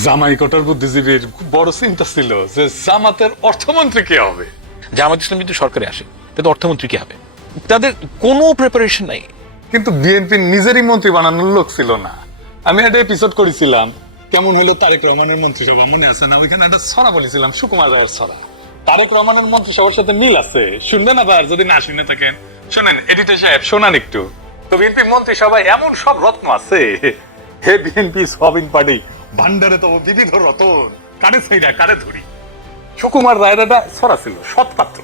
জামাই কোটার বুদ্ধিজীবীর বড় চিন্তা ছিল যে জামাতের অর্থমন্ত্রী কে হবে। জামাত ইসলাম যদি সরকারে আসে তাদের অর্থমন্ত্রী কি হবে? তাদের কোনো প্রিপারেশন নাই। কিন্তু বিএনপি নিজেরই মন্ত্রী বানানোর লোক ছিল না। আমি একটা এপিসোড করেছিলাম কেমন হলো তারেক রহমানের মন্ত্রিসভা, মনে আছে না? ওইখানে একটা ছড়া বলেছিলাম, সুকুমার রায়ের ছড়া। তারেক রহমানের মন্ত্রিসভার সাথে মিল আছে, শুনবেন আবার যদি না শুনে থাকেন শোনেন। এডিটর সাহেব শোনান একটু। তো বিএনপি মন্ত্রিসভায় এমন সব রত্ন আছে, হে বিএনপি সবিং পার্টি ভান্ডারে তো বিবিধ রতন, কারে ছইরা কারে ধরি। সুকুমার রায়ের একটা ছড়া ছিল, সৎপাত্র,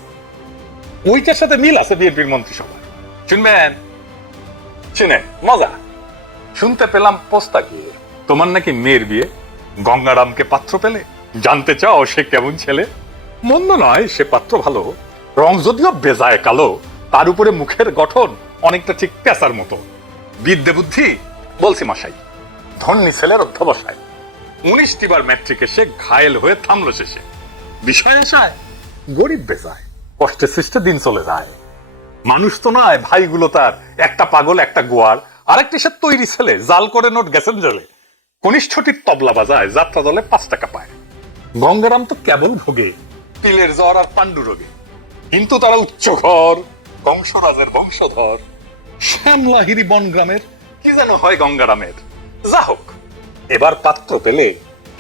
ওইটার সাথে মিল আছে বিএনপির মন্ত্রিসভা। শুনবেন, শুনে মজা। শুনতে পেলাম পোস্তা গিয়ে তোমার নাকি মেয়ের বিয়ে, গঙ্গারামকে পাত্র পেলে, জানতে চাও সে কেমন ছেলে। মন্দ নয় সে পাত্র ভালো, রং যদিও বেজায় কালো, তার উপরে মুখের গঠন অনেকটা ঠিক পেঁচার মতো। বিদ্যে বুদ্ধি বলছি মশাই, ধন্যী ছেলের অধ্যবসায়। 19টি বার ম্যাট্রিকে সে ঘায়েল হয়ে থামলো শেষে। বিষয় আসায় গরিব বেজায়, কষ্টে সৃষ্টে দিন চলে যায়। মানুষ তো নয় ভাইগুলো তার, একটা পাগল একটা গোয়ার, আরেকটি সে তৈরি ছেলে, জাল করে নোট গেছেন জলে। কনিষ্ঠটির তবলা বাজায়, যাত্রা দলে 5 টাকা পায়। গঙ্গারাম তো কেবল ভোগে তিলের জ্বর আর পাণ্ডু রোগে। কিন্তু তারা উচ্চ ঘর, বংশরাজের বংশধর। শ্যামলাহিরি বন গ্রামের কি যেন হয় গঙ্গারামের। যা হোক, এবার পাত্র পেলে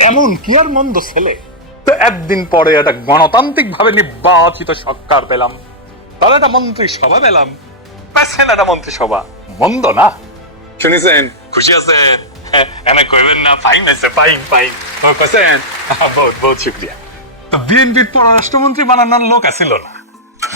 এমন কি আর মন্দ ছেলে। তো একদিন পরে একটা গণতান্ত্রিক ভাবে নির্বাচিত সরকার পেলাম, তাহলে একটা মন্ত্রিসভা পেলাম। পেছেন একটা মন্ত্রিসভা, মন্দ না। শুনেছেন, খুশি আছেন? এনে কইবেন না ফাইন আছে, ফাইন ফাইন কেছেন। বহুত বহুত শুক্রিয়া। তো বিএনপির পররাষ্ট্রমন্ত্রী বানানোর লোক আছিল না,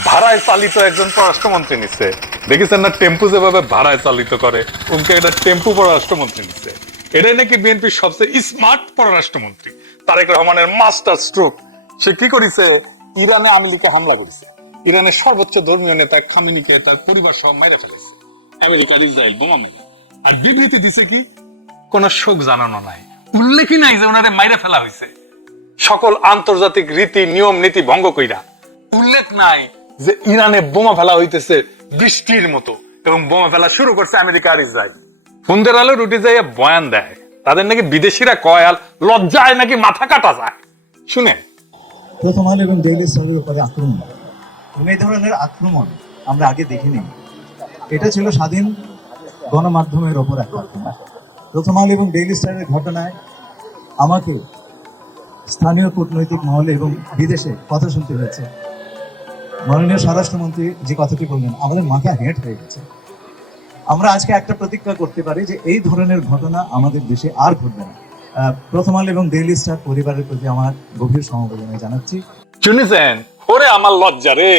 ভাড়ায় চালিত একজন পররাষ্ট্রমন্ত্রী নিচ্ছে। দেখেছেন না টেম্পু যেভাবে ভাড়ায় চালিত করে, উনকে এটা টেম্পু পররাষ্ট্রমন্ত্রী নিচ্ছে। এটাই নাকি বিএনপির সবচেয়ে স্মার্ট পররাষ্ট্রমন্ত্রী। তারেক রহমানের মাস্টার স্ট্রোক। সে কি করেছে? ইরানে আমেরিকা হামলা করেছে, ইরানের সর্বোচ্চ ধর্মীয় নেতা খামেনিকে তার পরিবার সহ মেরে ফেলেছে আমেরিকার ইসরায়েল বোমা মেরে। আর বিবৃতি দিছে কি? কোন শোক জানানো নাই, উল্লেখই নাই যে ওনারে মাইরা ফেলা হয়েছে। সকল আন্তর্জাতিক রীতি নিয়ম নীতি ভঙ্গ কইরা উল্লেখ নাই যে ইরানে বোমা ফেলা হইতেছে বৃষ্টির মতো, এবং বোমা ফেলা শুরু করছে আমেরিকা আর ইসরায়েল। ফোনদের আলো রুটি যাইয়া বয়ান দেয়, তাদের নাকি বিদেশিরা কয় আর লজ্জায় নাকি মাথা কাটা যায়। শুনে প্রথম আলো এবং ডেইলি স্টারের উপরে আক্রমণ, এই ধরনের আক্রমণ আমরা আগে দেখিনি। এটা ছিল স্বাধীন গণমাধ্যমের ওপর একটা আক্রমণ। প্রথম আলো এবং ডেইলি স্টারের ঘটনায় আমাকে স্থানীয় কূটনৈতিক মহলে এবং বিদেশে কথা শুনতে হয়েছে। মাননীয় স্বরাষ্ট্রমন্ত্রী যে কথাটি বললেন, আমাদের মাথা হেঁট হয়ে গেছে। আমরা আজকে একটা প্রতিজ্ঞা করতে পারি যে এই ধরনের ঘটনা আমাদের দেশে আর ঘটবে না। প্রথম আলো এবং ডেইলি স্টার পরিবারের প্রতি আমার গভীর সমবেদনা জানাচ্ছি। শুনেছেন, ওরে আমার লজ্জা রে।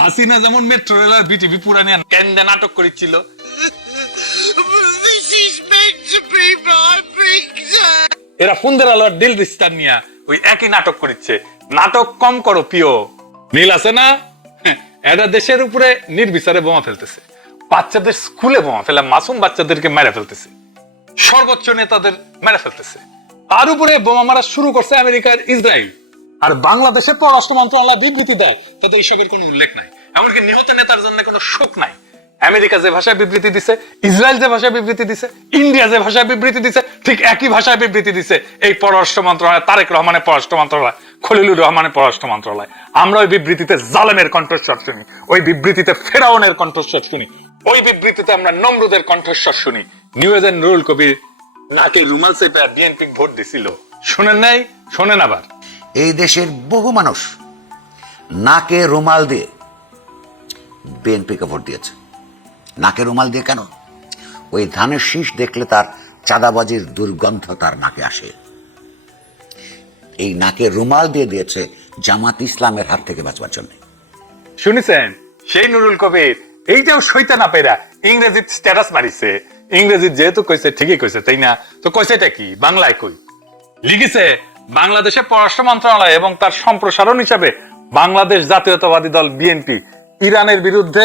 হাসিনা যেমন মেট্রো রেল আর বিটিভি পুরানিয়া কেন্দ্রে নাটক করেছিল, এরা ফোনদের আলো ডিল রিস্টার নিয়া ওই একই নাটক করেছে। নাটক কম করো প্রিয়, মিল আছে না? এরা দেশের উপরে নির্বিচারে বোমা ফেলতেছে, বাচ্চাদের স্কুলে বোমা ফেলা, মাসুম বাচ্চাদেরকে মেরে ফেলতেছে, সর্বোচ্চ নেতাদের মেরে ফেলতেছে। তার উপরে বোমা মারা শুরু করছে আমেরিকার ইসরায়েল। আর বাংলাদেশের পররাষ্ট্র মন্ত্রণালয় বিবৃতি দেয়, তাতে এইসবের কোনো উল্লেখ নাই, এমনকি নিহত নেতার জন্য কোনো শোক নাই। আমেরিকা যে ভাষায় বিবৃতি দিছে, ইসরায়েল যে ভাষায় বিবৃতি দিছে, ইন্ডিয়া যে ভাষায় বিবৃতি দিছে, ঠিক একই ভাষায় বিবৃতি দিছে এই পররাষ্ট্র মন্ত্রণালয়, তারেক রহমানের পররাষ্ট্র মন্ত্রণালয়, খলিলুর রহমানের পররাষ্ট্র মন্ত্রণালয়। আমরা ওই বিবৃতিতে জালেমের কণ্ঠস্বর শুনি, ওই বিবৃতিতে ফেরাউনের কণ্ঠস্বর শুনি, ওই বিবৃতিতে আমরা নমরুদের কণ্ঠস্বর শুনি। নিউ এজেন্ট নুরুল কবির নাকে রুমাল চেপে বিএনপি ভোট দিছিল, শোনেন নাই? শোনেন আবার। এই দেশের বহু মানুষ নাকে রুমাল দিয়ে বিএনপিকে ভোট দিয়েছে। নাকে রুমাল দিয়ে কেন? ওই ধানের শীষ দেখলে তার চাঁদাবাজির দুর্গন্ধ তার নাকে আসে। এই নাকে রুমাল দিয়ে দিয়েছে জামাত ইসলামের হাত থেকে বাঁচবার জন্য। শুনেছেন, সেই নুরুল কবির এইটাও সইতে না পেরা ইংরেজির স্ট্যাটাস মারিছে। ইংরেজি যেহেতু কইছে ঠিকই কইছে, তাই না? তো কইছেটা কি? বাংলায় কই লিখেছে, বাংলাদেশের পররাষ্ট্র মন্ত্রণালয় এবং তার সম্প্রসারণ হিসাবে বাংলাদেশ জাতীয়তাবাদী দল বিএনপি ইরানের বিরুদ্ধে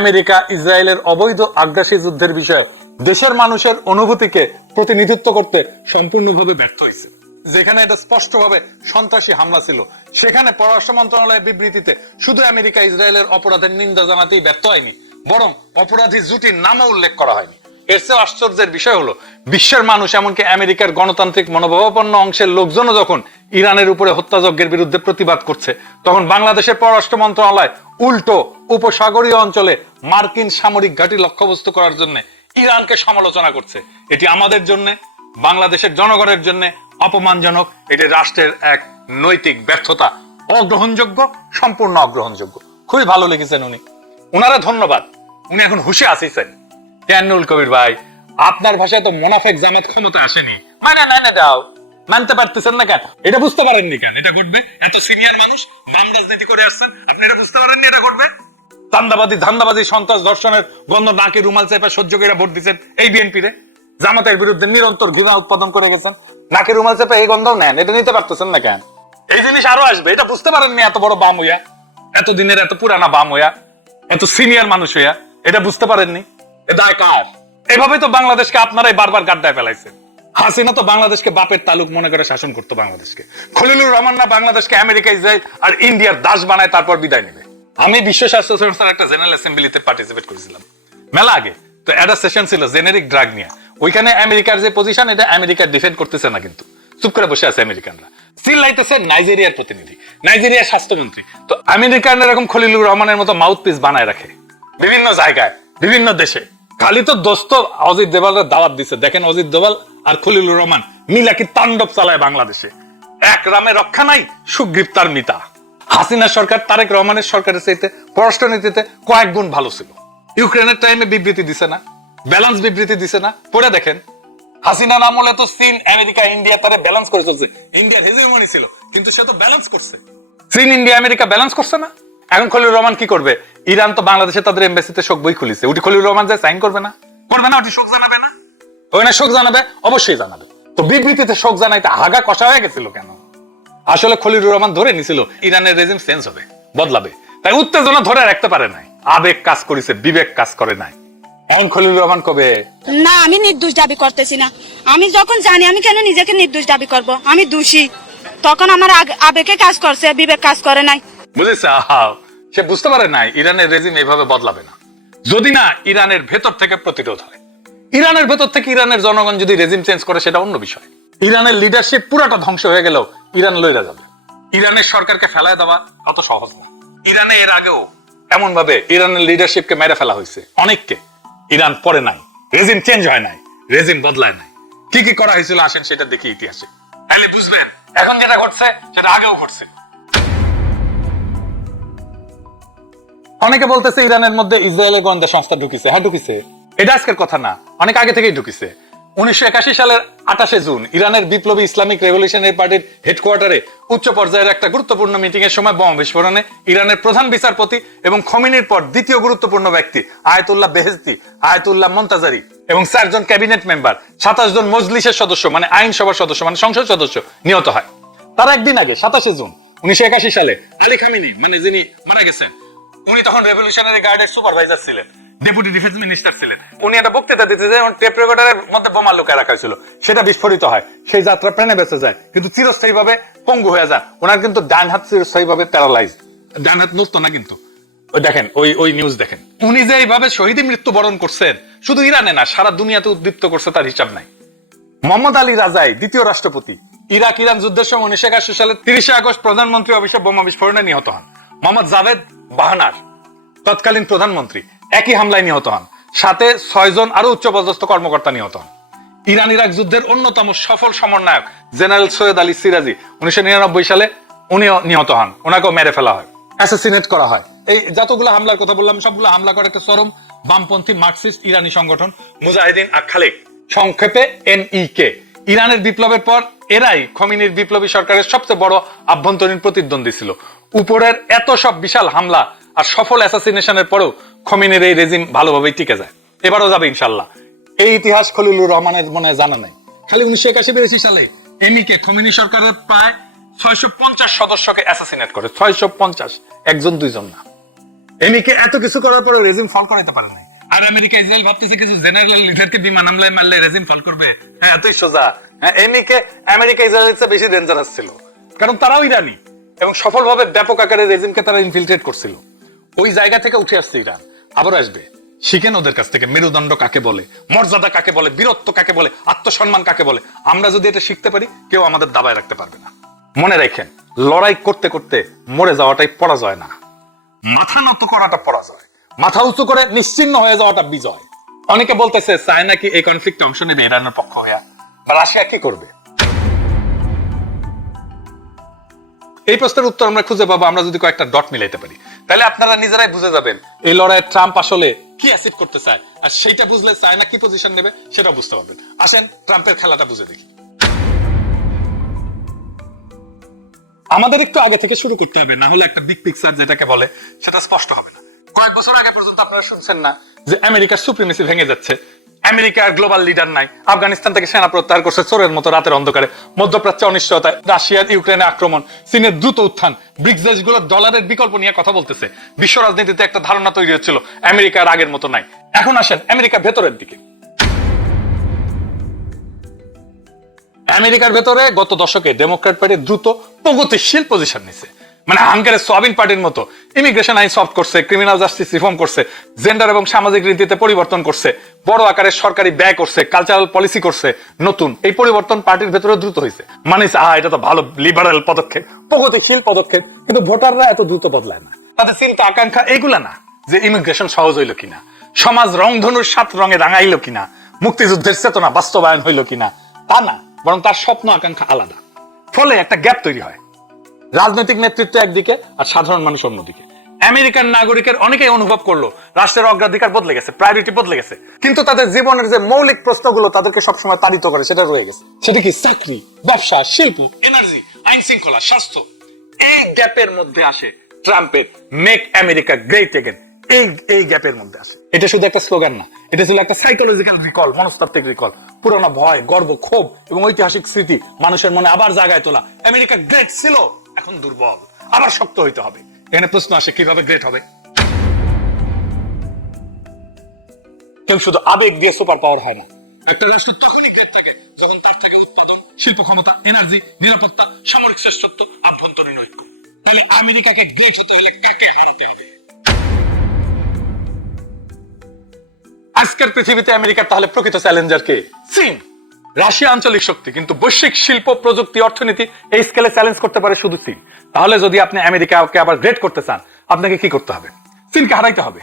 আমেরিকা ইসরায়েলের অবৈধ আগ্রাসী যুদ্ধের বিষয়ে দেশের মানুষের অনুভূতিকে প্রতিনিধিত্ব করতে সম্পূর্ণভাবে ব্যর্থ হয়েছে। যেখানে এটা স্পষ্টভাবে সন্ত্রাসী হামলা ছিল, সেখানে পররাষ্ট্র মন্ত্রণালয়ের বিবৃতিতে শুধু আমেরিকা ইসরায়েলের অপরাধের নিন্দা জানাতেই ব্যর্থ হয়নি, বরং অপরাধী জুটির নামও উল্লেখ করা হয়নি। এর চেয়ে আশ্চর্যের বিষয় হলো বিশ্বের মানুষ এমনকি আমেরিকার গণতান্ত্রিক মনোভাবাপন্ন অংশের লোকজনও যখন ইরানের উপরে হত্যাযজ্ঞের বিরুদ্ধে প্রতিবাদ করছে, তখন বাংলাদেশের পররাষ্ট্র মন্ত্রণালয় উল্টো উপসাগরীয় অঞ্চলে মার্কিন সামরিক ঘাঁটি লক্ষ্যবস্তু করার জন্য ইরানকে সমালোচনা করছে। এটি আমাদের জন্য, বাংলাদেশের জনগণের জন্য অপমানজনক। এটি রাষ্ট্রের এক নৈতিক ব্যর্থতা, অগ্রহণযোগ্য, সম্পূর্ণ অগ্রহণযোগ্য। খুবই ভালো লিখেছেন উনি, উনারা ধন্যবাদ। উনি এখন হুশে আসিছেন। নুরুল কবির ভাই, আপনার ভাষায় তো মোনাফেক জামাত ক্ষমতা আসেনি, মানে দাও, মানতে পারতেছেন না কেন? এটা বুঝতে পারেননি কেন এটা ঘটবে? এত সিনিয়র মানুষ বাম রাজনীতি করে আসছেন, আপনি এটা বুঝতে পারেননি এটা ঘটবে? ধান্দাবাজি, সন্ত্রাস, ধর্ষণের গন্ধ নাকে রুমাল চেপে সহ্য করে ভোট দিচ্ছেন এই বিএনপি রে। জামাতের বিরুদ্ধে নিরন্তর ঘৃণা উৎপাদন করে গেছেন, নাকে রুমাল চেপে এই গন্ধ নেন, এটা নিতে পারতেছেন না কেন? এই জিনিস আরো আসবে, এটা বুঝতে পারেননি এত বড় বাম হইয়া, এত দিনের এত পুরানা বাম হইয়া, এত সিনিয়র মানুষ হইয়া এটা বুঝতে পারেননি। এ দায় কার? এভাবে তো বাংলাদেশকে আপনারাই বারবার গাড্ডায় ফেলাইছেন। হাসিনা তো বাংলাদেশকে বাপের তালুক মনে করে শাসন করতো বাংলাদেশকে। খলিলুর রহমান না বাংলাদেশকে আমেরিকা, ইসরায়েল আর ইন্ডিয়ার দাস বানায় তারপর বিদায় নেবে। আমি বিশ্ব স্বাস্থ্য সংস্থার একটা জেনারেল অ্যাসেম্বলিতে পার্টিসিপেট করেছিলাম মেলা আগে, তো একটা সেশন ছিল জেনেরিক ড্রাগ নিয়ে। ওইখানে আমেরিকার যে পজিশন, এটা আমেরিকা ডিফেন্ড করতেছে না, কিন্তু চুপ করে বসে আছে আমেরিকানরা। চিল্লাইতেছে নাইজেরিয়ার প্রতিনিধি, নাইজেরিয়ার স্বাস্থ্যমন্ত্রী। তো আমেরিকানরা এরকম খলিলুর রহমানের মতো মাউথ পিস বানায় রাখে বিভিন্ন জায়গায়, বিভিন্ন দেশে। খালি তো দোস্ত অজিত দেওয়ালের দাওয়াত দিচ্ছে। দেখেন অজিত দেওয়াল আর খলিলুর রহমান মিলা কি তাণ্ডব চালায় বাংলাদেশে। এক রামে রক্ষা নাই, সুগ্রীপ্তার মিতা। হাসিনা সরকার তারেক রহমানের সরকারের চাইতে পররাষ্ট্রনীতিতে কয়েক গুণ ভালো ছিল। ইউক্রেনের টাইমে বিবৃতি দিছে না, ব্যালেন্স বিবৃতি দিছে না, পড়ে দেখেন। হাসিনা আমলে তো চীন, আমেরিকা, ইন্ডিয়া তারে ব্যালেন্স করে চলছে। ইন্ডিয়ার হেজেমনি ছিল, কিন্তু সে তো ব্যালেন্স করছে। চীন, ইন্ডিয়া, আমেরিকা ব্যালেন্স করছে না। এখন খলিলুর রহমান কি করবে? ইরান তো বাংলাদেশে তাদের এমবাসিতে শোক বই খুলিছে, ওটি খলিলুর রহমান যে সাইন করবে না, ওটি শোক জানাবে না? ওই না শোক জানাবে, অবশ্যই জানাবে। তো বিবৃতিতে শোক জানাইতে হাগা কষা হয়ে গেছিল কেন? আসলে খলিলুর রহমান ধরে নিছিল ইরানের রেজিম চেঞ্জ হবে, বদলাবে, তাই উত্তেজনা ধরে রাখতে পারে নাই। আবেগ কাজ করেছে, বিবেক কাজ করে নাই। এখন খলিলুর রহমান কবে? না, আমি নির্দোষ দাবি করতেছি না। আমি যখন জানি, আমি কেন নিজেকে নির্দোষ দাবি করব? আমি দোষী, তখন আমার আবেগে কাজ করছে, বিবেক কাজ করে নাই। বুঝেছে? সে বুঝতে পারে নাই ইরানের রেজিম এইভাবে বদলাবে না, যদি না ইরানের ভেতর থেকে প্রতিরোধ হয়। ইরানের ভেতর থেকে ইরানের জনগণ যদি রেজিম চেঞ্জ করে সেটা অন্য বিষয়। ইরানের লিডারশিপ পুরাটা ধ্বংস হয়ে গেলেও ইরান লইরা যাবে। ইরানের সরকারকে ফেলায় দেওয়া অত সহজ না। ইরানে এর আগেও এমন ভাবে ইরানের লিডারশিপকে মেরে ফেলা হয়েছে অনেককে। ইরান পরে নাই, রেজিম চেঞ্জ হয় নাই, রেজিম বদলায় নাই। কি কি করা হয়েছিল আসেন সেটা দেখি ইতিহাসে, তাহলে বুঝবেন এখন যেটা ঘটছে সেটা আগেও ঘটছে। অনেকে বলতেছে ইরানের মধ্যে ইসরায়েলের গোয়েন্দা সংস্থা ঢুকিছে। হ্যাঁ, ঢুকিছে, এটা আজকের কথা না, অনেক আগে থেকেই ঢুকিছে। 1981 সালের 28 জুন ইরানের বিপ্লবী ইসলামিক রেভলিউশনারি পার্টির হেডকোয়ার্টারে উচ্চ পর্যায়ের একটা গুরুত্বপূর্ণ মিটিং এর সময় বোমা বিস্ফোরণে ইরানের প্রধান বিচারপতি এবং খমিনির পর দ্বিতীয় গুরুত্বপূর্ণ ব্যক্তি আয়াতুল্লাহ বেহেশতি, আয়াতুল্লাহ মন্তাজারি এবং 4 জন ক্যাবিনেট মেম্বার, 27 জন মজলিসের সদস্য মানে আইনসভার সদস্য মানে সংসদ সদস্য নিহত হয়। তার একদিন আগে 27 জুন 1981 সালে আলী খামিনি মানে যিনি মারা গেছেন, উনি তখন রেভলিউশনারি গার্ডের সুপারভাইজার ছিলেন, ডেপুটি ডিফেন্স মিনিস্টার ছিলেন। উনি একটা বক্তৃতা দিতে যে টেপ রেকর্ডারের মধ্যে বোমা লুকায় রাখা ছিল, সেটা বিস্ফোরিত হয়। সেই যাত্রা প্রাণে বেঁচে যায়, কিন্তু চিরস্থায়ী ভাবে পঙ্গু হয়ে যায়। ওনার কিন্তু ডান হাত চিরস্থায়ী ভাবে প্যারালাইজ, ডান হাত নড়তো না। কিন্তু ওই দেখেন, ওই নিউজ দেখেন। উনি যে এইভাবে শহীদ মৃত্যুবরণ করছেন, শুধু ইরানে না সারা দুনিয়াতে উদ্দীপ্ত করছে, তার হিসাব নাই। মোহাম্মদ আলী রাজাই দ্বিতীয় রাষ্ট্রপতি, ইরাক ইরান যুদ্ধের সময় 1981 সালের 30 আগস্ট প্রধানমন্ত্রী অফিসে বোমা বিস্ফোরণে নিহত হন। মোহাম্মদ জাভেদ বাহানার তৎকালীন প্রধানমন্ত্রী একই হামলায় নিহত হন। সাথে 6 জন আরো উচ্চপদস্থ কর্মকর্তা নিহত হন। ইরান ইরাক যুদ্ধের অন্যতম সফল সমন্বয়ক জেনারেল সৈয়দ আলী সিরাজি 1999 সালে উনিও নিহত হন, ওনাকেও মেরে ফেলা হয়, অ্যাসাসিনেট করা হয়। এই যতগুলো হামলার কথা বললাম সবগুলো হামলা করে একটা চরম বামপন্থী মার্কসিস্ট ইরানি সংগঠন মুজাহিদিন আখালিক, সংক্ষেপে MEK। ইরানের বিপ্লবের পর এরাই খমিনির বিপ্লবী সরকারের সবচেয়ে বড় আভ্যন্তরীণ প্রতিদ্বন্দ্বী ছিল। উপরের এত সব বিশাল হামলা আর সফল অ্যাসাসিনেশনের পরেও খমিনির এই রেজিম ভালোভাবেই টিকে যায়, এবারও যাবে ইনশাল্লাহ। এই ইতিহাস খলিলুর রহমানের মনে জানা নাই। খালি 1981-82 সালে MEK খমিনি সরকারের প্রায় 650 সদস্যকে অ্যাসাসিনেট করে। 650, একজন দুইজন না। MEK এত কিছু করার পরে রেজিম ফল করাইতে পারে নাই। আর আমেরিকা ইসরায়েল ভাবতেছে কিছু জেনারেল লিডারকে বিমান হামলায় মারলে রেজিম ফল করবে। হ্যাঁ, এতই সোজা। হ্যাঁ, MEK আমেরিকা ইসরায়েলের চেয়ে বেশি ডেঞ্জারাস ছিল, কারণ তারাও ইরানি এবং সফলভাবে ব্যাপক আকারে রেজিমকে তারা ইনফিলট্রেট করছিল। ওই জায়গা থেকে উঠে আসছে ইরান, আবার আসবে। শিখেন ওদের কাছ থেকে মেরুদণ্ড কাকে বলে, মর্যাদা কাকে বলে, বীরত্ব কাকে বলে, আত্মসম্মান কাকে বলে। আমরা যদি এটা শিখতে পারি, কেউ আমাদের দাবায় রাখতে পারবে না। মনে রাখেন, লড়াই করতে করতে মরে যাওয়াটাই পরাজয় না, মাথা নত করাটা পরাজয়, মাথা উঁচু করে নিশ্চিহ্ন হয়ে যাওয়াটা বিজয়। অনেকে বলতেছে চায় নাকি এই কনফ্লিক্টে অংশ নেবে ইরানের পক্ষ হইয়া, রাশিয়া কি করবে? এই প্রশ্নের উত্তর আমরা খুঁজে পাবো আমরা যদি কয়েকটা ডট মিলাইতে পারি। তাহলে আপনারা নিজেরাই বুঝে যাবেন এই লড়াইয়ে ট্রাম্প আসলে কি অ্যাচিভ করতে চায়, আর সেইটা বুঝলে চায়না কি পজিশন নেবে সেটা বুঝতে পারবেন। আসেন ট্রাম্পের খেলাটা বুঝে দেখি। আমাদের একটু আগে থেকে শুরু করতে হবে, না হলে একটা বিগ পিকচার যেটাকে বলে সেটা স্পষ্ট হবে না। কয়েক বছর আগে পর্যন্ত আপনারা শুনছেন না যে আমেরিকার সুপ্রিমেসি ভেঙে যাচ্ছে, আমেরিকার গ্লোবাল লিডার নাই, আফগানিস্তান থেকে সেনা প্রত্যাহার করছে চোরের মতো রাতের অন্ধকারে, মধ্যপ্রাচ্যে অনিশ্চয়তায়, রাশিয়ার ইউক্রেনে আক্রমণ, চীনের দ্রুত উত্থান, ব্রিক্স দেশগুলো ডলারের বিকল্প নিয়ে কথা বলতেছে। বিশ্ব রাজনীতিতে একটা ধারণা তৈরি হচ্ছিল আমেরিকার আগের মতো নাই। এখন আসেন আমেরিকার ভেতরের দিকে। আমেরিকার ভেতরে গত দশকে ডেমোক্র্যাট পার্টি দ্রুত প্রগতিশীল পজিশন নিছে, মানে হাঙ্গারের সোয়াবিন পার্টির মতো ইমিগ্রেশন আইন সফট করছে, ক্রিমিনাল জাস্টিস রিফর্ম করছে, জেন্ডার এবং সামাজিক রীতিতে পরিবর্তন করছে, বড় আকারের সরকারি ব্যয় করছে, কালচারাল পলিসি করছে নতুন। এই পরিবর্তন পার্টির ভেতরে দ্রুত হয়েছে, মানে এটা তো ভালো লিবারাল পদক্ষেপ, প্রগতিশীল পদক্ষেপ, কিন্তু ভোটাররা এত দ্রুত বদলায় না। তাদের চিন্তা আকাঙ্ক্ষা এগুলা না যে ইমিগ্রেশন সহজ হইল কিনা, সমাজ রংধনুর 7 রঙে রাঙাইলো কিনা, মুক্তিযুদ্ধের চেতনা বাস্তবায়ন হইল কিনা, তা না, বরং তার স্বপ্ন আকাঙ্ক্ষা আলাদা। ফলে একটা গ্যাপ তৈরি হয়, রাজনৈতিক নেতৃত্ব একদিকে আর সাধারণ মানুষ অন্যদিকে। আমেরিকান নাগরিকের অনেকেই অনুভব করলো রাষ্ট্রের অগ্রাধিকার বদলে গেছে, প্রায়োরিটি বদলে গেছে, কিন্তু তাদের জীবনের যে মৌলিক প্রশ্নগুলো তাদেরকে সবসময় তাড়িত করে সেটা রয়ে গেছে। সেটা কি? চাকরি, ব্যবসা, শিল্প, এনার্জি, আইন শৃঙ্খলা, স্বাস্থ্য। এই গ্যাপের মধ্যে আসে ট্রাম্পের মেক আমেরিকা গ্রেট এগেন। এই গ্যাপের মধ্যে আসে। এটা শুধু একটা স্লোগান না, এটা ছিল একটা সাইকোলজিক্যাল রিকল, মনস্তাত্ত্বিক রিকল। পুরোনো ভয়, গর্ব, ক্ষোভ এবং ঐতিহাসিক স্মৃতি মানুষের মনে আবার জাগায় তোলা। আমেরিকা গ্রেট ছিল, এখন দুর্বল, আবার শক্ত হইতে হবে। এখানে প্রশ্ন আসে কিভাবে গ্রেট হবে? কেউ শুধু আবেগ দিয়ে সুপার পাওয়ার হয় না। একটা রাষ্ট্র তখনই গ্রেট থাকে যখন তার থেকে উৎপাদন, শিল্প ক্ষমতা, এনার্জি, নিরাপত্তা, সামরিক শ্রেষ্ঠত্ব, আভ্যন্তরীণ ঐক্য। তাহলে আমেরিকাকে গ্রেট হতে হলে কাকে হারাতে হবে? আজকের পৃথিবীতে আমেরিকার তাহলে প্রকৃত চ্যালেঞ্জার কে? চীন। রাশিয়া আঞ্চলিক শক্তি, কিন্তু বৈশ্বিক শিল্প, প্রযুক্তি, অর্থনীতি এই স্কেলে চ্যালেঞ্জ করতে পারে শুধু চীন। তাহলে যদি আপনি আমেরিকাকে আবার গ্রেট করতে চান, আপনাকে কি করতে হবে? চীনকে হারাইতে হবে।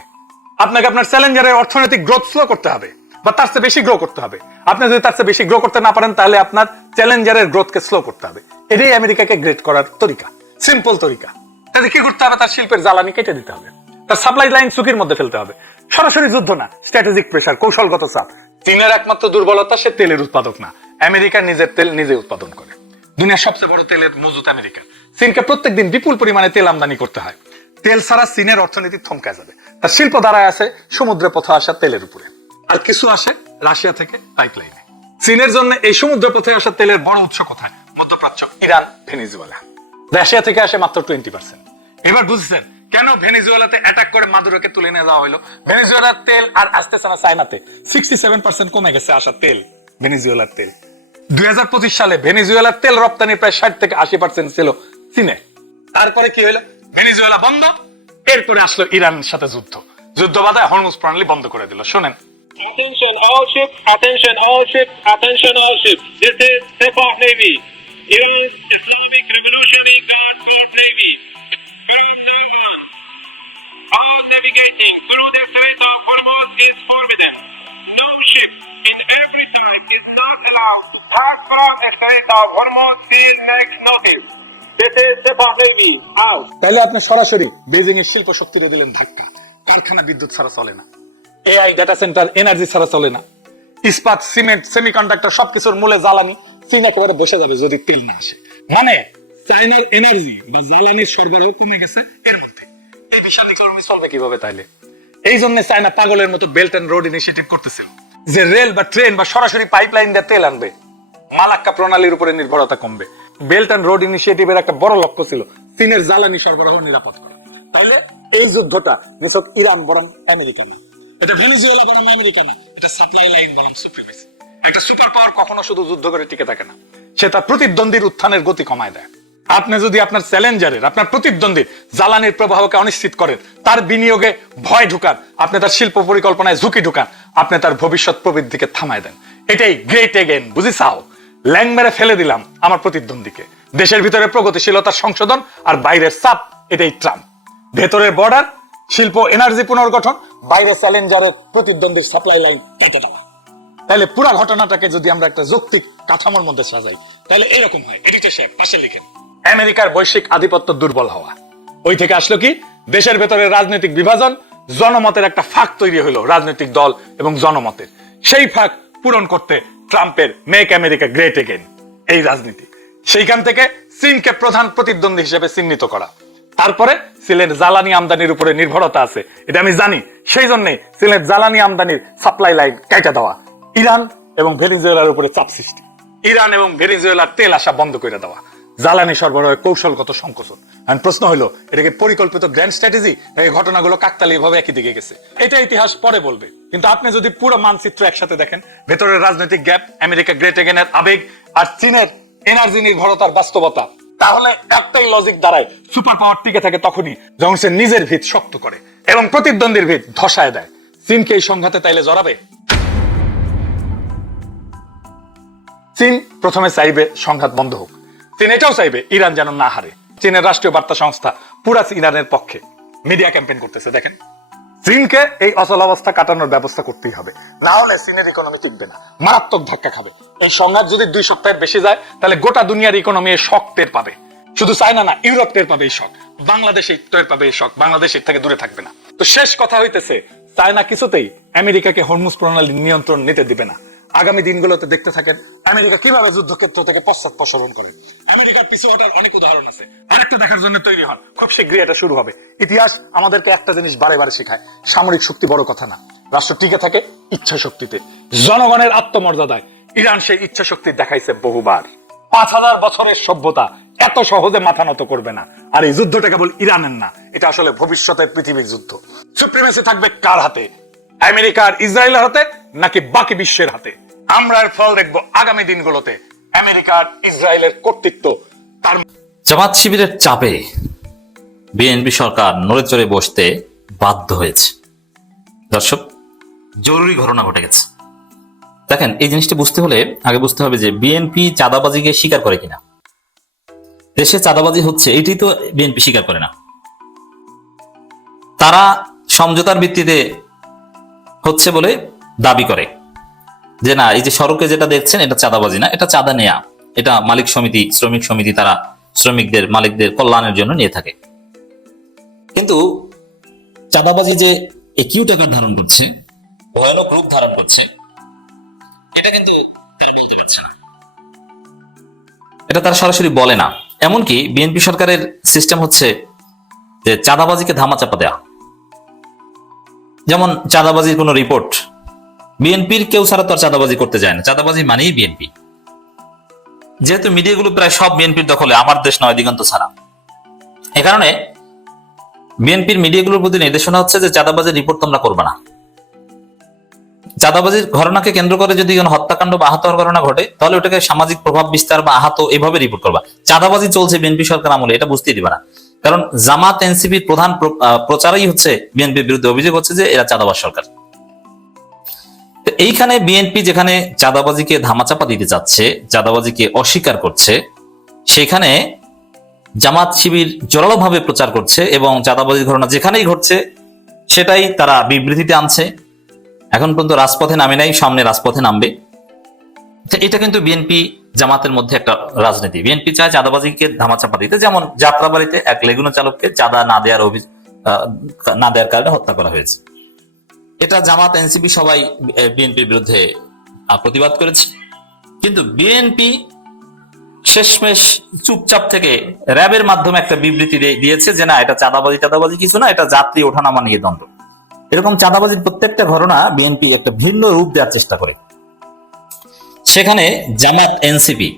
আপনাকে আপনার চ্যালেঞ্জারের অর্থনৈতিক গ্রোথ স্লো করতে হবে, বা তার চেয়ে বেশি গ্রো করতে হবে। আপনি যদি তার চেয়ে বেশি গ্রো করতে না পারেন, তাহলে আপনার চ্যালেঞ্জারের গ্রোথকে স্লো করতে হবে। এটাই আমেরিকাকে গ্রেট করার তরিকা, সিম্পল তরিকা। তাহলে কি করতে হবে? তার শিল্পের জ্বালানি কেটে দিতে হবে, তার সাপ্লাই লাইন ঝুঁকির মধ্যে ফেলতে হবে। সরাসরি যুদ্ধ না, স্ট্র্যাটেজিক প্রেসার, কৌশলগত চাপ। চীনের একমাত্র দুর্বলতা সে তেলের উৎপাদক না, আমেরিকা নিজের তেল নিজে উৎপাদন করে। দুনিয়ার সবচেয়ে বড় তেলের মজুত আমেরিকা। চীনকে প্রত্যেকদিন বিপুল পরিমাণে তেল আমদানি করতে হয়। তেল ছাড়া চীনের অর্থনীতি থমকে যাবে। তার শিল্প দাঁড়ায় আছে সমুদ্রে পথে আসা তেলের উপরে, আর কিছু আসে রাশিয়া থেকে পাইপলাইনে। চীনের জন্য এই সমুদ্র পথে আসা তেলের বড় উৎস কোথায়? মধ্যপ্রাচ্য, ইরান, ভেনেজুয়েলা। রাশিয়া থেকে আসে মাত্র 20%। এবার বুঝছেন কেন ভেনেজুয়েলাতে অ্যাটাক করে মাদুরোকে তুলে নিয়ে যাওয়া হলো? ভেনেজুয়েলার তেল আর আসতেছে না চায়নাতে। 67% কমে গেছে আসা তেল, ভেনেজুয়েলার তেল। 2025 সালে ভেনেজুয়েলার তেল রপ্তানি প্রায় 60 থেকে 80% ছিল চীনে। তারপরে কি হলো? ভেনেজুয়েলা বন্ধ, এরপরে আসলো ইরানের সাথে যুদ্ধ। যুদ্ধ বাধায় হরমুজ প্রণালী বন্ধ করে দিল। শোনেন, Attention all ships, attention all ships, attention all ships. This is Sepah Navy. Iran's Islamic Revolutionary Guard Corps Navy. Group number 1. All navigating through the Strait of Hormuz is forbidden. No ship in every time is not allowed to pass from the Strait of Hormuz till next notice. This is Sepah Navy. Out. তাহলে আপনি সরাসরি Beijing এর শিল্প শক্তিতে দিলেন ধাক্কা। কারখানা বিদ্যুৎ ছাড়া চলে না, এআই, ডাটা সেন্টার, এনার্জি ছাড়া চলে না। ইস্পাত, সিমেন্ট, সেমিকন্ডাক্টর সবকিছুর মূলে জ্বালানি। চীন একেবারে বসে যাবে যদি তেল না আসে। মানে চায়নার এনার্জি বা জ্বালানির সরবরাহ কমে গেছে এর মধ্যে। এই বিশাল ইকোনমি চলবে কিভাবে তাইলে? এই জন্য চায়না পাগলের মতো বেল্ট এন্ড রোড ইনিশিয়েটিভ করতেছিল, যে রেল বা ট্রেন বা সরাসরি পাইপলাইন দিয়ে তেল আনবে। মালাক্কা প্রণালীর উপরে নির্ভরতা কমবে। বেল্ট এন্ড রোড ইনিশিয়েটিভের একটা বড় লক্ষ্য ছিল চীনের জ্বালানি সরবরাহ নিরাপদ করা। তাহলে এই যুদ্ধটা নিছক ইরান বরং আমেরিকা না, এটা ভেনেজুয়েলা বরং আমেরিকা না, এটা সাপ্লাই লাইন বরং সুপ্রিমেসি। একটা সুপার পাওয়ার কখনো শুধু যুদ্ধ করে টিকে থাকে না, সে তার প্রতিদ্বন্দ্বীর উত্থানের গতি কমায় দেয়। আপনি যদি আপনার চ্যালেঞ্জারের, আপনার প্রতিদ্বন্দ্বীর জ্বালানির প্রবাহকে অনিশ্চিত করেন, তার বিনিয়োগে ভয় ঢুকান, আপনি তার শিল্প পরিকল্পনায় ঝুঁকি ঢুকান, আপনি তার ভবিষ্যৎ প্রবৃদ্ধিকে থামায় দেন। এটাই গ্রেট এগেইন, বুঝিছাও? ল্যাং মেরে ফেলে দিলাম আমার প্রতিদ্বন্দ্বীকে। দেশের ভিতরে প্রগতিশীলতার সংশোধন আর বাইরের চাপ, এটাই ট্রাম্প। ভেতরের বর্ডার, শিল্প এনার্জি পুনর্গঠন, বাইরে চ্যালেঞ্জারের প্রতিদ্বন্দ্বীর সাপ্লাই লাইন কেটে দেওয়া। তাহলে পুরো ঘটনাটাকে যদি আমরা একটা যৌক্তিক কাঠামোর মধ্যে সাজাই, তাহলে এরকম হয়। এডিটর সাহেব পাশে লিখেন, আমেরিকার বৈশ্বিক আধিপত্য দুর্বল হওয়া। ওই থেকে আসলো কি? দেশের ভেতরে রাজনৈতিক বিভাজন, জনমতের একটা ফাঁক তৈরি হলো রাজনৈতিক দল এবং জনমতের। সেই ফাঁক পূরণ করতে ট্রাম্পের মেক আমেরিকা গ্রেট এগেইন এই রাজনীতি। সেইখান থেকে চীনকে প্রধান প্রতিদ্বন্দ্বী হিসেবে চিহ্নিত করা। তারপরে চীনের জ্বালানি আমদানির উপরে নির্ভরতা আছে, এটা আমি জানি, সেই জন্য চীনের জ্বালানি আমদানির সাপ্লাই লাইন কাটা দেওয়া। ইরান এবং ভেনেজুয়েলার উপরে চাপ সৃষ্টি, ইরান এবং ভেনেজুয়েলার তেল আসা বন্ধ করে দেওয়া, জ্বালানি সরবরাহের কৌশলগত সংকোচন। প্রশ্ন হলো, এটাকে পরিকল্পিত গ্র্যান্ড স্ট্র্যাটেজি, এই ঘটনাগুলো কাকতালীয় ভাবে একই দিকে গেছে? এটা ইতিহাস পরে বলবে। কিন্তু আপনি যদি পুরো মানচিত্র একসাথে দেখেন, ভেতরের রাজনৈতিক গ্যাপ, আমেরিকা গ্রেট এগেইনের আবেগ, আর চীনের এনার্জি নির্ভরতার বাস্তবতা, তাহলে একটাই লজিক দাঁড়ায়, সুপার পাওয়ার টিকে থাকে তখনই যখন সে নিজের ভিত শক্ত করে এবং প্রতিদ্বন্দ্বীর ভিত ধসায় দেয়। চীনকে এই সংঘাতে তাইলে জড়াবে? চীন প্রথমে চাইবে সংঘাত বন্ধ হোক। চীন এটাও চাইবে ইরান যেন না হারে। চীনের রাষ্ট্রীয় বার্তা সংস্থা পুরা ইরানের পক্ষে মিডিয়া ক্যাম্পেইন করতেছে। দেখেন, চীনকে এই অচল অবস্থা কাটানোর ব্যবস্থা করতেই হবে, না হলে চীনের ইকোনমি টিকবে না, মারাত্মক ধাক্কা খাবে। এই সংঘাত যদি 2 সপ্তাহের বেশি যায়, তাহলে গোটা দুনিয়ার ইকোনমি এই শক টের পাবে। শুধু চায়না না, ইউরোপ টের পাবে এই শক, বাংলাদেশ টের পাবে এই শক, বাংলাদেশ এর থেকে দূরে থাকবে না। তো শেষ কথা হইতেছে, চায়না কিছুতেই আমেরিকাকে হরমুজ প্রণালীর নিয়ন্ত্রণ নিতে দিবে না। আগামী দিনগুলোতে দেখতে থাকেন আমেরিকা কিভাবে যুদ্ধক্ষেত্র থেকে পশ্চাৎপসরণ করে। আমেরিকার পিছু হটার অনেক উদাহরণ আছে, আরেকটা দেখার জন্য তৈরি হন। খুব শীঘ্রই এটা শুরু হবে। ইতিহাস আমাদেরকে একটা জিনিস বারে বারে শেখায়, সামরিক শক্তি বড় কথা না, রাষ্ট্র টিকে থাকে ইচ্ছা শক্তিতে, জনগণের আত্মমর্যাদায়। ইরান সেই ইচ্ছা শক্তি দেখাইছে বহুবার। 5000 বছরের সভ্যতা এত সহজে মাথা নত করবে না। আর এই যুদ্ধটা কেবল ইরানের না, এটা আসলে ভবিষ্যতের পৃথিবীর যুদ্ধ। সুপ্রিমেসি থাকবে কার হাতে? আমেরিকা আর ইসরায়েলের হাতে, নাকি বাকি বিশ্বের হাতে? আমরা এর ফল দেখবো আগামী দিনগুলোতে। আমেরিকা আর ইসরায়েলের কর্তৃত্ব তার জামাত শিবিরের চাপে বিএনপি সরকার নড়ে চড়ে বসতে বাধ্য হয়েছে। দর্শক, জরুরি ঘটনা ঘটে গেছে। দেখেন, এই জিনিসটা বুঝতে হলে আগে বুঝতে হবে যে বিএনপি চাঁদাবাজিকে স্বীকার করে কিনা। দেশে চাঁদাবাজি হচ্ছে এটি তো বিএনপি স্বীকার করে না। তারা সমঝোতার ভিত্তিতে হচ্ছে বলে দাবি করে যে না, এই যে সড়কে যেটা দেখছেন এটা চাঁদাবাজি না, এটা চাঁদা নেয়া, এটা মালিক সমিতি, শ্রমিক সমিতি তারা শ্রমিকদের, মালিকদের কল্যাণের জন্য নিয়ে থাকে। কিন্তু চাঁদাবাজি যে একিউট আকার ধারণ করছে, ভয়ানক রূপ ধারণ করছে, এটা কিন্তু তারা বলতে পারছে না, এটা তারা সরাসরি বলে না। এমনকি বিএনপি সরকারের সিস্টেম হচ্ছে যে চাঁদাবাজিকে ধামাচাপা দেয়া। যেমন চাঁদাবাজির কোনো রিপোর্ট বিএনপির কেউ ছাড়া তো আর চাঁদাবাজি করতে যায় না, চাঁদাবাজি মানেই বিএনপি। যেহেতু মিডিয়াগুলো প্রায় সব বিএনপির দখলে, আমার দেশ নয় দিগন্ত ছাড়া, এ কারণে বিএনপির মিডিয়াগুলোর প্রতি নির্দেশনা হচ্ছে যে চাঁদাবাজির রিপোর্ট তোমরা করবে না। চাঁদাবাজির ঘটনাকে কেন্দ্র করে যদি কোনো হত্যাকাণ্ড বা আহত হওয়ার ঘটনা ঘটে, তাহলে ওটাকে সামাজিক প্রভাব বিস্তার বা আহত এভাবে রিপোর্ট করবা। চাঁদাবাজি চলছে বিএনপি সরকার আমলে, এটা বুঝতেই দিবা না। কারণ জামাত এনসিপির প্রধান প্রচারই হচ্ছে বিএনপির বিরুদ্ধে, অভিযোগ হচ্ছে যে এরা চাঁদাবাজ সরকার। এইখানে বিএনপি যেখানে চাঁদাবাজিকে ধামাচাপা দিতে চাচ্ছে, চাঁদাবাজিকে অস্বীকার করছে, সেখানে জামাত শিবির জোরালোভাবে প্রচার করছে এবং চাঁদাবাজির ঘটনা যেখানেই ঘটছে সেটাই তারা বিবৃতিতে আনছে। এখন পর্যন্ত রাজপথে নামে নাই, সামনে রাজপথে নামবে। এটা কিন্তু বিএনপি জামাতের মধ্যে একটা রাজনীতি। বিএনপি চায় চাঁদাবাজিকে ধামাচাপা দিতে, যেমন যাত্রাবাড়িতে এক লেগুনা চালককে চাঁদা না দেওয়ার কারণে হত্যা করা হয়েছে। এটা জামাত এনসিপি সবাই বিএনপির বিরুদ্ধে প্রতিবাদ করেছে। কিন্তু বিএনপি শেষমেশ চুপচাপ থেকে র্যাবের মাধ্যমে একটা বিবৃতি দিয়েছে যে না, এটা চাঁদাবাজি কিছু না, এটা যাত্রী ওঠানামা নিয়ে দ্বন্দ্ব। এরকম চাঁদাবাজির প্রত্যেকটা ঘটনা বিএনপি একটা ভিন্ন রূপ দেওয়ার চেষ্টা করে। সেখানে জামাত এনসিপি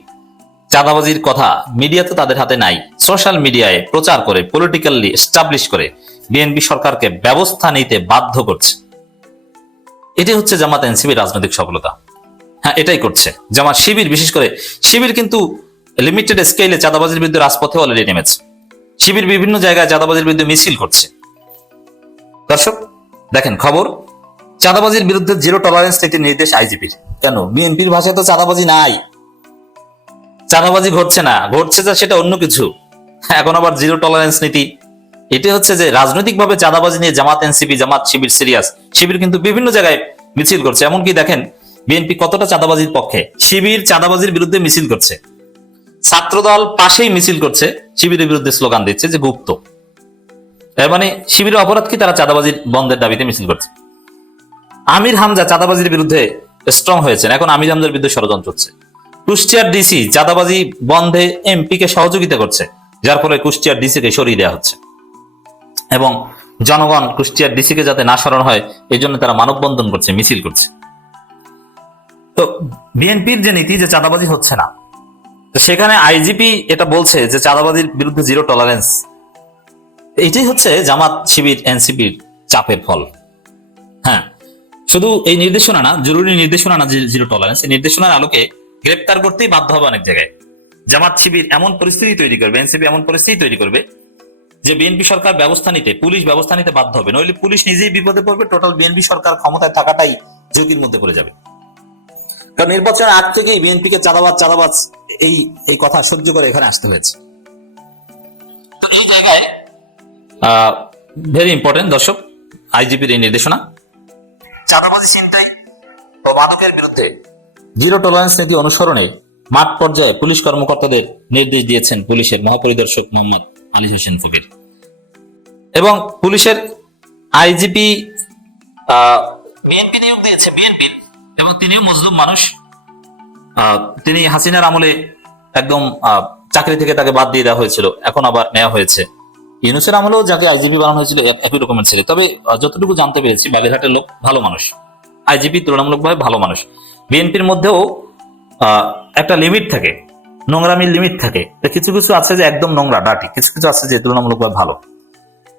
চাঁদাবাজির কথা মিডিয়াতে তাদের হাতে নাই, সোশ্যাল মিডিয়ায় প্রচার করে পলিটিক্যালি এস্টাবলিশ করে বিএনপি সরকারকে ব্যবস্থা নিতে বাধ্য করছে। এটাই হচ্ছে জামাত এনসিপির রাজনৈতিক সফলতা। হ্যাঁ, এটাই করছে জামাত শিবির। বিশেষ করে শিবির কিন্তু লিমিটেড স্কেলে চাঁদাবাজির বিরুদ্ধে রাজপথে অলরেডি নেমেছে। শিবির বিভিন্ন জায়গায় চাঁদাবাজির বিরুদ্ধে মিছিল করছে। দর্শক দেখেন খবর, চাঁদাবাজির বিরুদ্ধে জিরো টলারেন্স নীতির নির্দেশ আইজিপির। কেন? বিএনপির ভাষায় তো চাঁদাবাজি নাই, চাঁদাবাজি ঘটছে না, ঘটছে যা সেটা অন্য কিছু। এখন আবার জিরো টলারেন্স নীতি, এটি হচ্ছে যে রাজনৈতিকভাবে চাঁদাবাজি নিয়ে জামাত এনসিপি, জামাত শিবির সিরিয়াস। শিবির কিন্তু বিভিন্ন জায়গায় মিছিল করছে। এমনকি দেখেন বিএনপি কতটা চাঁদাবাজির পক্ষে, শিবির চাঁদাবাজির বিরুদ্ধে মিছিল করছে, ছাত্রদল পাশেই মিছিল করছে, শিবিরের বিরুদ্ধে স্লোগান দিচ্ছে যে গুপ্ত। এর মানে শিবিরের অপরাধ কি? তারা চাঁদাবাজির বন্ধের দাবিতে মিছিল করছে। আমির হামজা চাঁদাবাজির বিরুদ্ধে স্ট্রং হয়েছেন, এখন আমির হামজার বিরুদ্ধে ষড়যন্ত্র হচ্ছে। কুষ্টিয়ার ডিসি চাঁদাবাজি বন্ধে এমপি কে সহযোগিতা করছে, যার ফলে কুষ্টিয়ার ডিসি কে সরিয়ে দেওয়া হচ্ছে এবং জনগণ কুষ্টিয়ার ডিসি কে যাতে না সরানো হয় এই জন্য তারা মানববন্ধন করছে, মিছিল করছে। তো বিএনপির যে নীতি যে চাঁদাবাজি হচ্ছে না, তো সেখানে আইজিপি এটা বলছে যে চাঁদাবাজির বিরুদ্ধে জিরো টলারেন্স, এটাই হচ্ছে জামাত শিবির এনসিপির চাপের ফল। হ্যাঁ, শুধু এই নির্দেশনা না, জরুরি নির্দেশনা না যে জিরো টলারেন্স, এই নির্দেশনার আলোকে গ্রেপ্তার করতেই বাধ্য হবে অনেক জায়গায়। জামাত শিবির এমন পরিস্থিতি তৈরি করবে, এনসিপি এমন পরিস্থিতি তৈরি করবে যে বিএনপি সরকার ব্যবস্থা নিতে, পুলিশ ব্যবস্থা নিতে বাধ্য হবে, নইলে পুলিশ নিজেই বিপদে পড়বে, টোটাল বিএনপি সরকার ক্ষমতায় থাকাটাই ঝুঁকির মধ্যে পড়ে যাবে। কারণ নির্বাচনের আগ থেকেই বিএনপি কে চাঁদাবাজ চাঁদাবাজ এই কথা সহ্য করে এখানে আসতে হয়েছে। ভেরি ইম্পর্টেন্ট দর্শক, আইজিপির এই নির্দেশনা, চাঁদাবাজি ছিনতাই ও মাদকের বিরুদ্ধে জিরো টলারেন্স নীতি অনুসরণে মাঠ পর্যায়ে পুলিশ কর্মকর্তাদের নির্দেশ দিয়েছেন পুলিশের মহাপরিদর্শক মোহাম্মদ আলী হোসেন ফকির। এবং পুলিশের আইজিপি বিএনপি নিয়োগ দিয়েছে, বিএনপি, এবং তিনিও মজলুম মানুষ। তিনি হাসিনার আমলে একদম চাকরি থেকে তাকে বাদ দিয়ে দেওয়া হয়েছিল, এখন আবার নেওয়া হয়েছে। ইউনূসের আমলেও যাকে আইজিপি বানানো হয়েছিল একই রকমের ছেলে। তবে যতটুকু জানতে পেরেছি বাগেরহাটের লোক ভালো মানুষ, আইজিপি তুলনামূলকভাবে ভালো মানুষ। বিএনপির মধ্যেও একটা লিমিট থাকে, নোংরামির লিমিট থাকে। কিছু কিছু আছে যে একদম নোংরা ডাটি, কিছু কিছু আছে যে তুলনামূলকভাবে ভালো।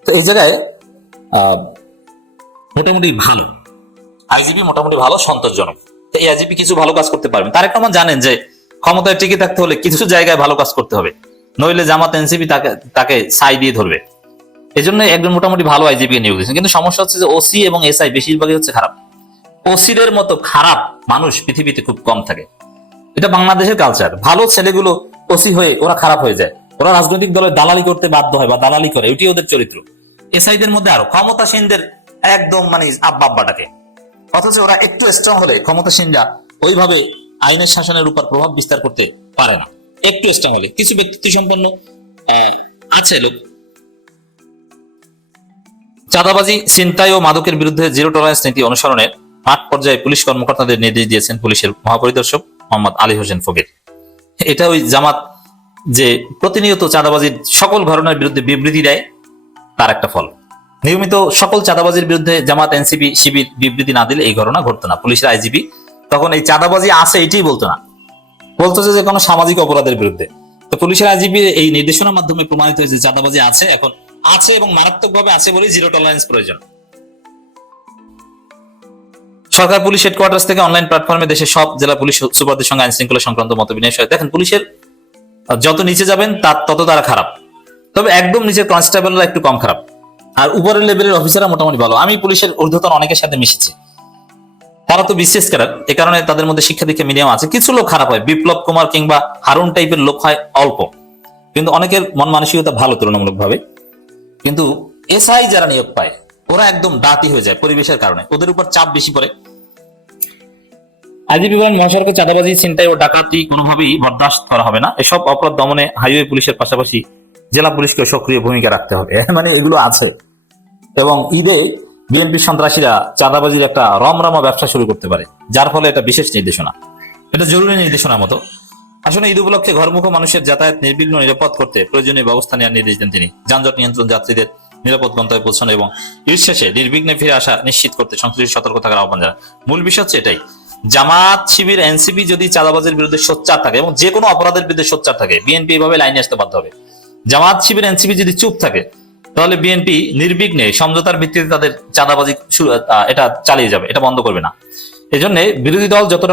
তো এই জায়গায় মোটামুটি ভালো আইজিপি, মোটামুটি ভালো, সন্তোষজনক। তো এই আইজিপি কিছু ভালো কাজ করতে পারবেন। তারেক রহমান জানেন যে ক্ষমতায় টিকে থাকতে হলে কিছু জায়গায় ভালো কাজ করতে হবে, নইলে জামাত এনসিপি তাকে ছাই দিয়ে ধরবে। এই জন্য একজন মোটামুটি ভালো আইজিপি নিয়োগ দিয়েছেন। কিন্তু সমস্যা হচ্ছে যে ওসি এবং এসআই বেশিরভাগই হচ্ছে খারাপ। ওসিদের মতো খারাপ মানুষ পৃথিবীতে খুব কম থাকে, এটা বাংলাদেশের কালচার। ভালো ছেলেগুলো ওসি হয়ে ওরা খারাপ হয়ে যায়, ওরা রাজনৈতিক দলের দালালি করতে বাধ্য হয় বা দালালি করে, এটি ওদের চরিত্র। এসআইদের মধ্যে আরো ক্ষমতাসীনদের একদম মানে আব্বা আব্বাটাকে, অথচ ওরা একটু স্ট্রং হলে ক্ষমতাসীনরা ওইভাবে আইনের শাসনের উপর প্রভাব বিস্তার করতে পারে না। একটু স্ট্রং হলে কিছু ব্যক্তিত্ব সম্পন্ন আছে লোক। চাঁদাবাজি, ছিনতাই ও মাদকের বিরুদ্ধে জিরো টলারেন্স নীতি অনুসরণের মাঠ পর্যায়ে পুলিশ কর্মকর্তাদের নির্দেশ দিয়েছেন পুলিশের মহাপরিদর্শক মোহাম্মদ আলী হোসেন ফকির। এটা ওই জামাত যে প্রতিনিয়ত চাঁদাবাজির সকল ঘটনার বিরুদ্ধে বিবৃতি দেয় তার একটা ফল। নিয়মিত সকল চাঁদাবাজির বিরুদ্ধে জামাত এনসিপি শিবির বিবৃতি না দিলে এই ঘটনা ঘটতো না। পুলিশের আইজিপি তখন এই চাঁদাবাজি আছে এটাই বলতো না, বলতো যে কোনো সামাজিক অপরাধের বিরুদ্ধে। তো পুলিশের আইজিপি এই নির্দেশনার মাধ্যমে প্রমাণিত হয়েছে চাঁদাবাজি আছে, এখন আছে এবং মারাত্মকভাবে আছে বলেই জিরো টলারেন্স প্রয়োজন। সরকার পুলিশ হেডকোয়ার্টার থেকে অনলাইন প্ল্যাটফর্মে দেশের সব জেলা পুলিশ সুপারদের সঙ্গে আইন শৃঙ্খলা সংক্রান্ত মত বিনিময় হয়। দেখেন পুলিশের যত নিচে যাবেন তত তারা খারাপ, তবে একদম নিচের কনস্টেবলরা একটু কম খারাপ, আর উপরের লেভেলের অফিসাররা মোটামুটি ভালো। আমি পুলিশের ঊর্ধ্বতন অনেকের সাথে মিশেছি, তারা তো বিশেষ করার, এ কারণে তাদের মধ্যে শিক্ষা দীক্ষা মিডিয়াম আছে। কিছু লোক খারাপ হয়, বিপ্লব কুমার কিংবা হারুন টাইপের লোক হয় অল্প, কিন্তু অনেকের মন মানসিকতা ভালো তুলনামূলক ভাবে। কিন্তু এসআই যারা নিয়োগ পায় ওরা একদম ডাটি হয়ে যায় পরিবেশের কারণে, ওদের উপর চাপ বেশি পড়ে। আইজিপি বলেন মহাসড়কে চাঁদাবাজি, ছিনতাই ও ডাকাতি কোনোভাবেই বরদাস্ত করা হবে না। এসব অপরাধ দমনে হাইওয়ে পুলিশের পাশাপাশি জেলা পুলিশকে সক্রিয় ভূমিকা রাখতে হবে। মানে এগুলো আছে, এবং ঈদে বিএনপি সন্ত্রাসীরা চাঁদাবাজির একটা রমরমা ব্যবসা শুরু করতে পারে, যার ফলে এটা বিশেষ নির্দেশনা, এটা জরুরি নির্দেশনার মতো। আসলে ঈদ উপলক্ষে ঘরমুখ মানুষের যাতায়াত নির্বিঘ্ন নিরাপদ করতে প্রয়োজনীয় ব্যবস্থা নেওয়ার নির্দেশ দেন তিনি। যানজট নিয়ন্ত্রণ, যাত্রীদের নিরাপদ গন্তব্যে পৌঁছানো এবং ঈদ শেষে নির্বিঘ্নে ফিরে আসা নিশ্চিত করতে সংশ্লিষ্ট সতর্ক থাকার আহ্বান জানান। মূল বিষয় হচ্ছে এটাই, জামাত শিবির এনসিপি যদি চাঁদাবাজির বিরুদ্ধে সোচ্চার থাকে এবং যে কোনো অপরাধের বিরুদ্ধে সোচ্চার থাকে, বিএনপি এভাবে লাইনে আসতে বাধ্য হবে। জামাত শিবির এনসিপি যদি চুপ থাকে তাহলে বিএনপি নির্বিঘ্নে সমঝোতার ভিত্তিতে তাদের চাঁদাবাজি এটা চালিয়ে যাবে, এটা বন্ধ করবে না। এজন্য বিরোধী দল যতটা